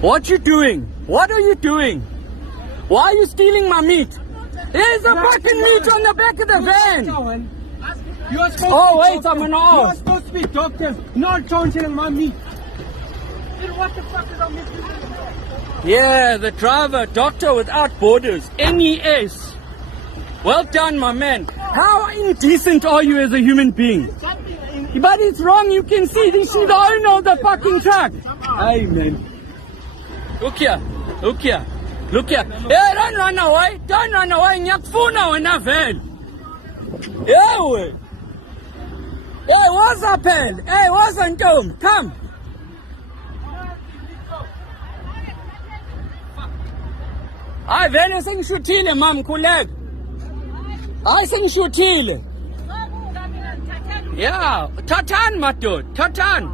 What you doing? What are you doing? Why are you stealing my meat? There's a fucking meat on the back of the van. You are supposed Oh to wait, be I'm gonna You are ask. supposed to be doctors, not counseling my meat. Then what the fuck is on this? Yeah, the driver, Doctor Without Borders, NES. Well done, my man. How indecent are you as a human being? But it's wrong, you can see this is the owner of the fucking truck. Hey, man. Look here, look here, look here. Hey, don't run away, don't run away. Nyakfuna wena van. Yeah, we. Hey, what's up, man? Hey, what's on come? Come. Hayi vele sengishutile mama khuleka. Hayi sengishutile. Yeah, thathani madoda, thathani.